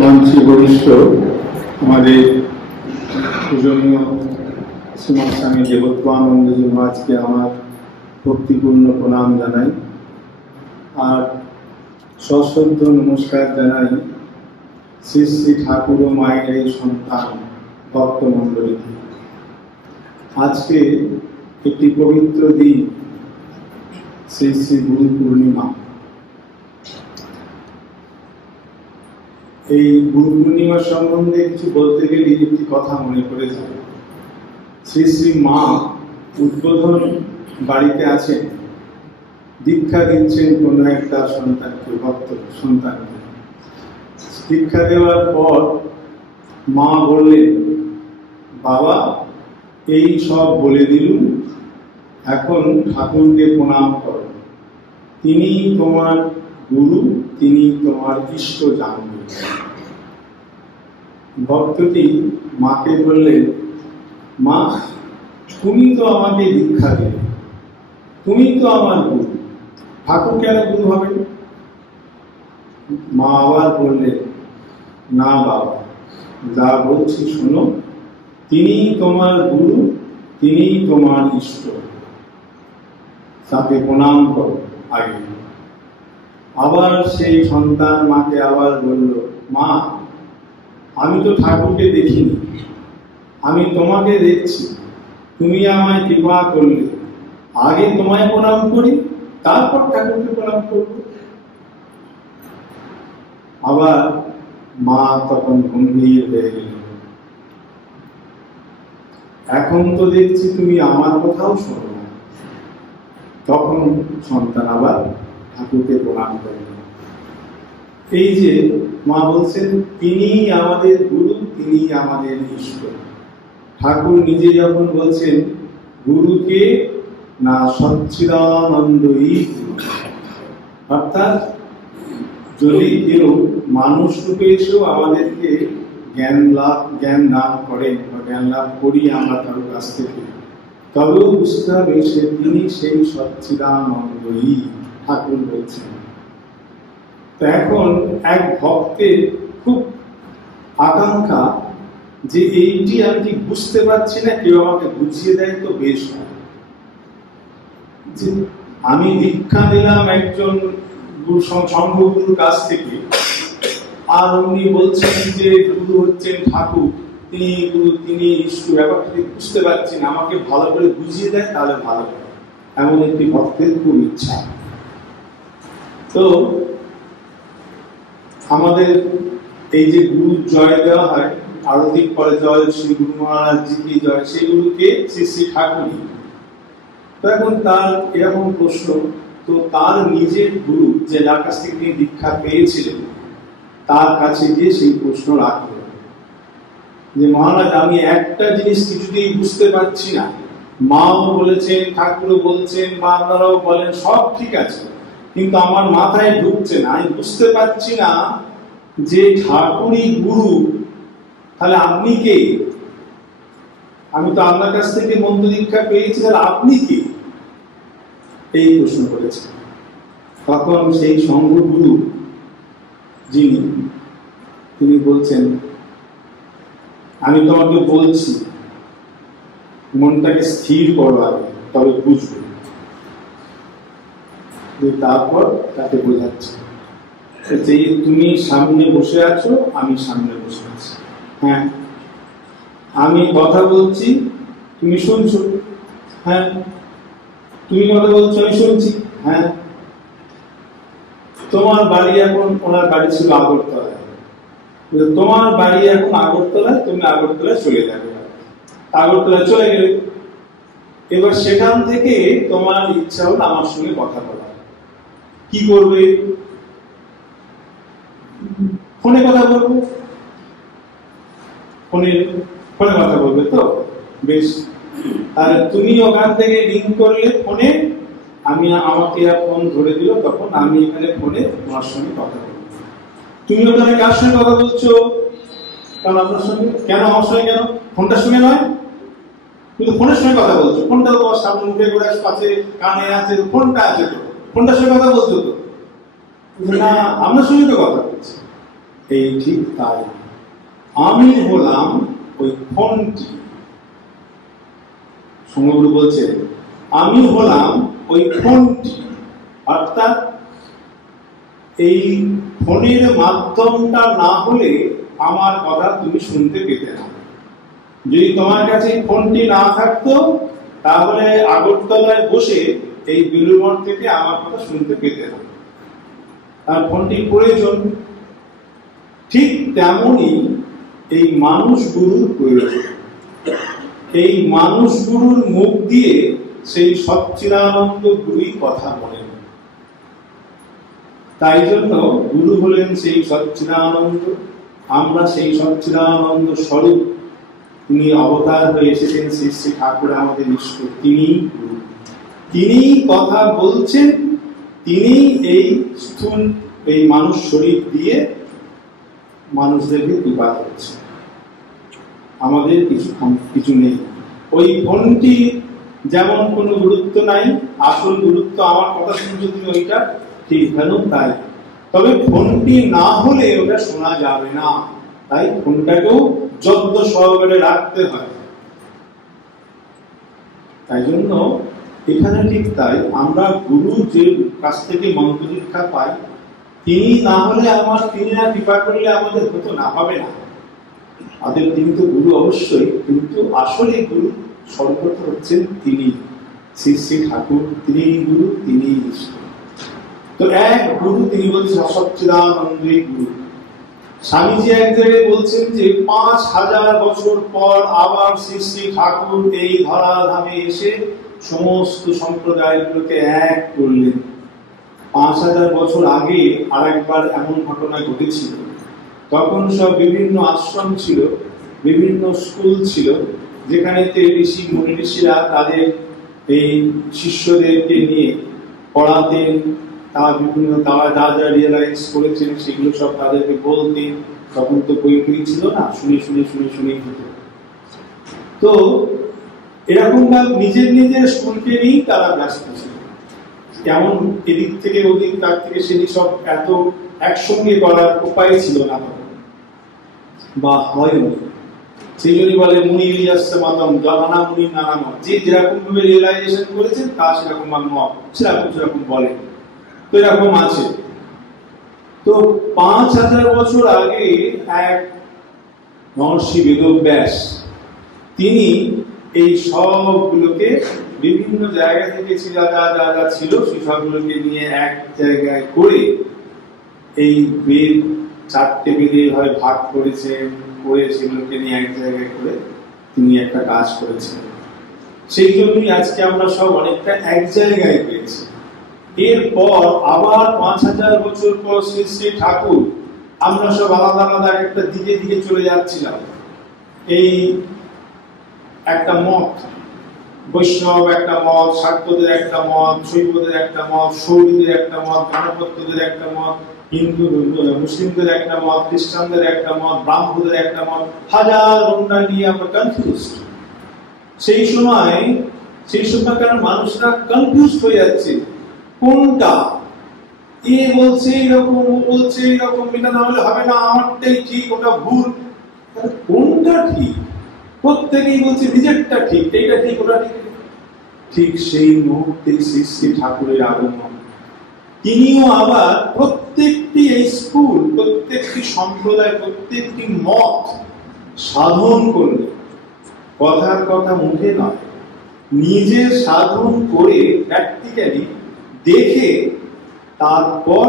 মঞ্চে বরিষ্ঠ আমাদের পূজনীয় শ্রীমৎ স্বামী দেবত্বানন্দজি মহারাজকে আমার ভক্তিপূর্ণ প্রণাম জানাই আর সশ্রদ্ধ নমস্কার জানাই শ্রী শ্রী ঠাকুর ও মায়ের এই সন্তান ভক্তমণ্ডলীকে। আজকে একটি পবিত্র দিন, শ্রী শ্রী গুরু পূর্ণিমা। এই গুরু পূর্ণিমার সম্বন্ধে কিছু বলতে গেলে একটি কথা মনে পড়ে যায়। শ্রী শ্রী মা উদ্বোধন বাড়িতে আছেন, দীক্ষা দিচ্ছেন কোন একটা সন্তানকে, ভক্ত সন্তানকে। দীক্ষা দেওয়ার পর মা বললেন, বাবা এই সব বলে দিলুম, এখন ঠাকুরকে প্রণাম করো, তিনি তোমার গুরু, তিনি তোমার ইষ্ট জানবে। ভক্তটি মাকে বললেন, মা তুমি তো আমাকে দীক্ষা দিলে, তুমি তো আমার গুরু, ঠাকুর কেন গুরু হবে? মা আবার বললেন, না বাবা, যা বলছি শোনো, তিনি তোমার গুরু, তিনি তোমার ইষ্ট, তাকে প্রণাম করো আগে। আবার সেই সন্তান মাকে আবার বলল, মা আমি তো ঠাকুরকে দেখিনি, আমি তোমাকে দেখছি, তুমি আমায় কৃপা করলে, আগে তোমায় প্রণাম করি, তারপর ঠাকুরকে প্রণাম করব। আবার মা তখন গম্ভীর হয়ে গেল, এখন তো দেখছি তুমি আমার কথাও শোনো না। তখন সন্তান আবার ঠাকুরকে প্রণাম করেন। এই যে মা বলছেন, তিনি আমাদের গুরু, তিনি আমাদের ইষ্ট। ঠাকুর নিজে যখন বলছেন গুরুকে না সচ্চিদানন্দই, অর্থাৎ যদি কেউ মানুষ রূপে এসেও আমাদেরকে জ্ঞান দান করেন বা জ্ঞান লাভ করি আমরা কারো কাছ থেকে, তবেও বুঝতে হবে তিনি সেই সচ্চিদানন্দই। ঠাকুর বলছেন। তো এখন এক ভক্তের খুব আকাঙ্ক্ষা যে এইটি আমি ঠিক বুঝতে পারছি না, কেউ আমাকে বুঝিয়ে দেয় তো বেশ হয়। যে আমি দীক্ষা নিলাম একজন সংঘগুরুর কাছ থেকে, আর উনি বলছেন যে গুরু হচ্ছেন ঠাকুর, তিনি গুরু, তিনি ইষ্ট, ব্যাপারটা বুঝতে পারছি না, আমাকে ভালো করে বুঝিয়ে দেয় তাহলে ভালো হয়, এমন একটি ভক্তের খুব ইচ্ছা। তো আমাদের এই যে গুরু জয় দেওয়া হয়, আরতির পরে জয় শ্রী গুরু মহারাজ জি কি জয়, সেগুলোকে শ্রী শ্রী ঠাকুরই। তো এখন তার এরকম প্রশ্ন, তো তার নিজের গুরু যে যার কাছ থেকে তিনি দীক্ষা পেয়েছিলেন, তার কাছে গিয়ে সেই প্রশ্ন রাখলেন যে মহারাজ আমি একটা জিনিস কিছুতেই বুঝতে পারছি না, মাও বলেছেন, ঠাকুরও বলছেন, বা আপনারাও বলেন, সব ঠিক আছে, কিন্তু আমার মাথায় ঢুকছে না, আমি বুঝতে পারছি না যে ঠাকুরই গুরু, তাহলে আপনি কে? আমি তো আপনার কাছ থেকে মন্ত্র দীক্ষা পেয়েছি, তাহলে আপনি কে? এই প্রশ্ন করেছেন। তখন সেই সংঘগুরু যিনি, তিনি বলছেন, আমি তোমাকে বলছি, মনটাকে স্থির করো আগে, তবে বুঝবে। তারপর তাকে বোঝাচ্ছে যে তুমি সামনে বসে আছো, আমি সামনে বসে আছি, হ্যাঁ আমি কথা বলছি, তুমি শুনছো, হ্যাঁ তুমি কথা বলছো, আমি শুনছি, হ্যাঁ তোমার বাড়ি এখন, ওনার বাড়ি ছিল আগরতলায়, তোমার বাড়ি এখন আগরতলায়, তুমি আগরতলায় চলে যাবে, আগরতলায় চলে গেলে, এবার সেখান থেকে তোমার ইচ্ছা হলো আমার সঙ্গে কথা বলা, কি করবে? ফোনে কথা বলবো, ফোনে কথা বলবে তো বেশ। আর তুমি ওখান থেকে লিঙ্ক করলে ফোনে, আমি আমাকে ফোন ধরে দিল, তখন আমি এখানে ফোনে তোমার সঙ্গে কথা বলবো। তুমি ওখানে কার সঙ্গে কথা বলছো? কারণ আপনার সঙ্গে। কেন আমার সঙ্গে? কেন ফোনটার সঙ্গে নয়? কিন্তু ফোনের সঙ্গে কথা বলছো, ফোনটা তোমার সামনে মুখে করে পাশে কানে আছে, ফোনটা আছে তো, ফোনটার সঙ্গে কথা বলছো তো না, আপনার সঙ্গে তো কথা বলছি। এই ঠিক তাই, আমি হলাম ওই ফোনটি। সঙ্গগুরু বলছে আমি হলাম ওই ফোনটি, অর্থাৎ এই ফোনের মাধ্যমটা না হলে আমার কথা তুমি শুনতে পেতে না। যদি তোমার কাছে ফোনটি না থাকতো তাহলে আগরতলায় বসে এই বেলুড়মঠ থেকে আমার কথা শুনতে পেতে না। আর ফোনটির প্রয়োজন। ঠিক তেমনই এই মানুষ গুরুর প্রয়োজন। এই মানুষ গুরুর মুখ দিয়ে সেই সচ্চিদানন্দ গুরুই কথা বলেন। তাই জন্য গুরু হলেন সেই সচ্চিদানন্দ। আমরা সেই সচ্চিদানন্দ স্বরূপ। তিনি অবতার হয়ে এসেছেন শ্রী শ্রী ঠাকুর আমাদের ঈশ্বর। তিনি গুরু, তিনি কথা বলছেন, তিনি এই স্থূল এই মানুষ শরীর দিয়ে মানুষদেরকে কৃপা করছেন। আমাদের কিছু নেই। ওই ফোনটি যেমন কোনো গুরুত্ব নাই, আসল গুরুত্ব আমার কথা শুনছো তুমি, ওইটা ঠিক জানো তাই। তবে ফোনটি না হলে ওটা শোনা যাবে না, তাই ফোনটাকেও যত্ন সহকারে রাখতে হয়। তাই জন্য এখানে ঠিক তাই, আমরা গুরু যে কাছ থেকে মন্ত্র দীক্ষা পাই, তিনি না হলে তিনি না কৃপা করলে আমাদের হতো না, হবে না। তিনি তো গুরু অবশ্যই, কিন্তু আসলে গুরু সর্বত হচ্ছেন তিনি, শ্রী শ্রী ঠাকুর। তিনি গুরু, তিনি ঈশ্বর। তো এক গুরু, তিনি বলছেন সচ্চিদানন্দই গুরু। স্বামীজি এক জায়গায় বলছেন যে 5000 বছর পর আবার শ্রী শ্রী ঠাকুর এই ধরাধামে এসে সমস্ত সম্প্রদায়গুলোকে এক করলেন। 5000 বছর আগে আরেকবার এমন ঘটনা ঘটেছিল। তখন সব বিভিন্ন আশ্রম ছিল, বিভিন্ন স্কুল ছিল, যেখানে ঋষি মুনি ঋষিরা তাদের এই শিষ্যদেরকে নিয়ে পড়াতেন। তারা যা যা রিয়েলাইজ করেছেন সেগুলো সব তাদেরকে বলতেন। তখন তো বই ছিল না, শুনে হতো। তো এরকম নিজের নিজের স্কুলকে নিয়েই তারা ব্যস্ত ছিল। কেমন এদিক থেকে ওদিক, তার থেকে সেদিক সব এত একসঙ্গে করার উপায় ছিল না তখন, বা হয়নি। সেই জন্যই বলে মুনি ইলিয়াসে মাতম জলানা মুনি নানা মত। যে যেরকম ভাবে রিয়েলাইজেশন করেছেন তা সেরকম মত, সেরকম বলে। তো এরকম আছে। তো 5000 বছর আগে এক মহর্ষি বেদব্যাস, তিনি এই সবগুলোকে বিভিন্ন জায়গা থেকে যা যা ছিল সেই সবগুলোকে নিয়ে এক জায়গায় করে এই বেদ 4টে বেদে হয় ভাগ করেছেন, করে সেগুলোকে নিয়ে এক জায়গায় করে তিনি একটা কাজ করেছেন। সেই জন্যই আজকে আমরা সব অনেকটা এক জায়গায় পেয়েছি। এরপর আবার 5000 বছর পর শ্রী শ্রী ঠাকুর, আমরা সব আলাদা আলাদা একটা দিকে চলে যাচ্ছিলাম। এই একটা মত, বৈষ্ণব একটা মত, শাক্তদের একটা মত, শৈবদের একটা মত, সৌরীদের একটা মত, গণপত্যদের একটা মত, হিন্দু মুসলিমদের একটা মত, খ্রিস্টানদের একটা মত, ব্রাহ্মণদের একটা মত, হাজার ঘন্টা নিয়ে আমরা কনফিউজ। সেই সময়কার মানুষরা কনফিউজ হয়ে যাচ্ছে, কোনটা এ বলছে এরকম, ও বলছে এরকম, এটা না হলে হবে না, আমারটাই ঠিক, ওটা ভুল। কোনটা ঠিক? প্রত্যেকেই বলছে নিজেরটা ঠিক, এইটা ঠিক, ওটা ঠিক। ঠিক সেই মুহূর্তে শ্রী শ্রী ঠাকুরের আগমন। তিনিও আবার প্রত্যেকটি এই স্কুল, প্রত্যেকটি সম্প্রদায়, প্রত্যেকটি মত সাধন করলেন। কথার কথা মুখে নয়, নিজে সাধন করে প্র্যাকটিক্যালি দেখে তারপর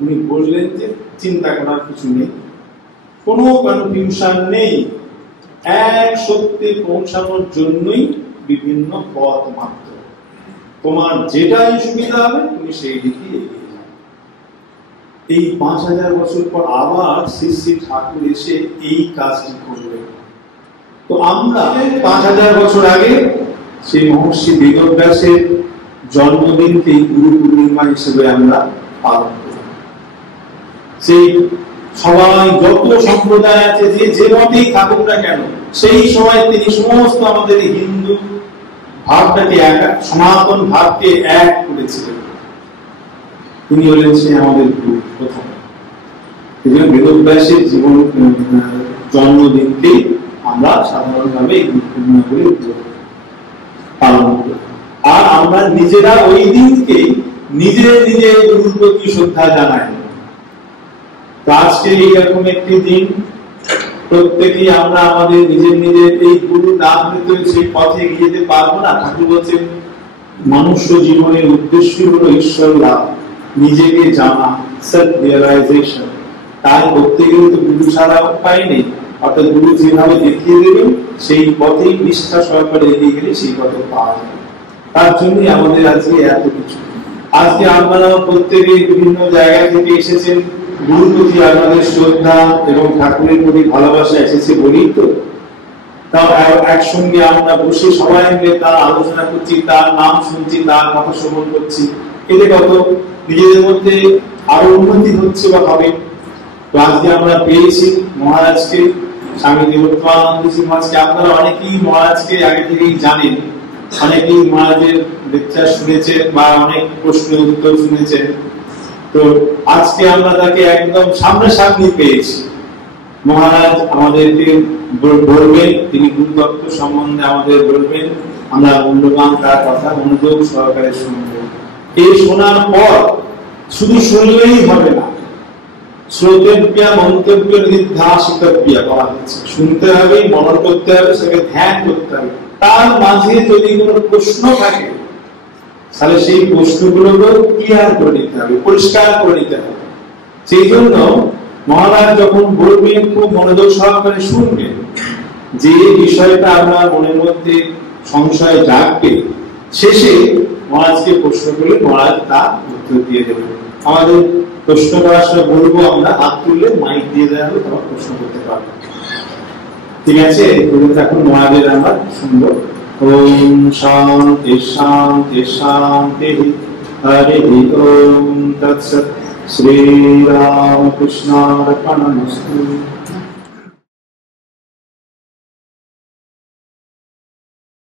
উনি বললেন যে চিন্তা করার কিছু নেই, কোনো কনফিউশন নেই, এক সত্যে পৌঁছানোর জন্যই বিভিন্ন পথ মাত্র। তোমার যেটাই সুবিধা হবে তুমি সেই দিকে এগিয়ে যাও। এই 5000 বছর পর আবার শ্রী শ্রী ঠাকুর এসে এই কাজটি করলেন। তো আমরা 5000 বছর আগে সেই মহর্ষি বেদব্যাসের জন্মদিনকে গুরু পূর্ণিমা হিসেবে আমরা পালন করি। সেই সবাই যত সম্প্রদায় আছে, যে মতেই থাকুক না কেন, সেই সময় তিনি সমস্ত আমাদের হিন্দু ভাবটাকে সনাতন ভাবকে এক করেছিলেন। তিনি হলেন সে আমাদের গুরু প্রথম। বেদব্যাসের জীবন জন্মদিনকেই আমরা সাধারণভাবে এই গুরুপূর্ণিমাগুলি পালন করি। আর আমরা নিজেরা ওই দিনকেই নিজে নিজে গুরুর প্রতি শ্রদ্ধা জানাই। আজকে এইরকম একটি দিন, প্রত্যেকেই আমরা আমাদের নিজের নিজের এই গুরু না হলে তো সেই পথে এগিয়ে যেতে পারবো না। ঠাকুর বলছেন মনুষ্য জীবনের উদ্দেশ্য হলো ঈশ্বর লাভ, নিজেকে জানা, সেলফ রিয়েলাইজেশন। তাই করতে গেলে তো গুরু ছাড়া উপায় নেই। অর্থাৎ গুরু যেভাবে দেখিয়ে দেবেন সেই পথেই নিষ্ঠা সহকারে এগিয়ে গেলে সেই পথে পাওয়া যাবে। তার জন্যই আমাদের আজকে এত কিছু। আজকে আপনারা প্রত্যেকে বিভিন্ন জায়গা থেকে এসেছেন, গুরুর প্রতি আপনাদের শ্রদ্ধা এবং ঠাকুরের প্রতি ভালোবাসা এসেছে বলেই তো। তাও একসঙ্গে আমরা বসে সবাই মিলে তার আলোচনা করছি, তার নাম শুনছি, তার কথা শ্রবণ করছি। এতে কত নিজেদের মধ্যে আরো উন্নতি হচ্ছে বা হবে। তো আজকে আমরা পেয়েছি মহারাজকে, স্বামী দেবোত্তমানন্দজি মহারাজকে। আপনারা অনেকেই মহারাজকে আগে থেকেই জানেন, অনেকেই মহারাজের লেকচার শুনেছেন বা অনেক প্রশ্নের উত্তর শুনেছেন। তো আজকে আমরা তাকে একদম সামনাসামনি পেয়েছি। মহারাজ আমাদেরকে বলবেন, তিনি গুরুতত্ত্ব সম্বন্ধে আমাদের বলবেন। আমরা মূল্যবান তার কথা মনোযোগ সহকারে শুনব। এই শোনার পর শুধু শুনলেই হবে না, শ্রোতব্যা মন্তব্য নির্ধাসিতব্যা বলা হচ্ছে। শুনতে হবে, মনন করতে হবে, সেটাকে ধ্যান করতে হবে। তার মাঝে যদি কোনো প্রশ্ন থাকে তাহলে সেই প্রশ্নগুলোকে ক্লিয়ার করে নিতে হবে, পরিষ্কার করে নিতে হবে। সেই জন্য মহারাজ যখন বলবেন খুব মনোযোগ সহকারে শুনবেন। যে বিষয়টা আপনার মনের মধ্যে সংশয় জাগবে, শেষে মহারাজকে প্রশ্ন করলে মহারাজ তার উত্তর দিয়ে দেবেন। আমাদের প্রশ্ন করার সময় বলবো, আমরা হাত তুললে মাইক দিয়ে দেওয়া হবে, তখন প্রশ্ন করতে পারবো। ঠিক আছে? এখন মহারাজের আমরা শুনবো। ওম শান্তি শান্তি শান্তি। হরি ওম তৎসৎ। শ্রী রামকৃষ্ণার্পণমস্তু।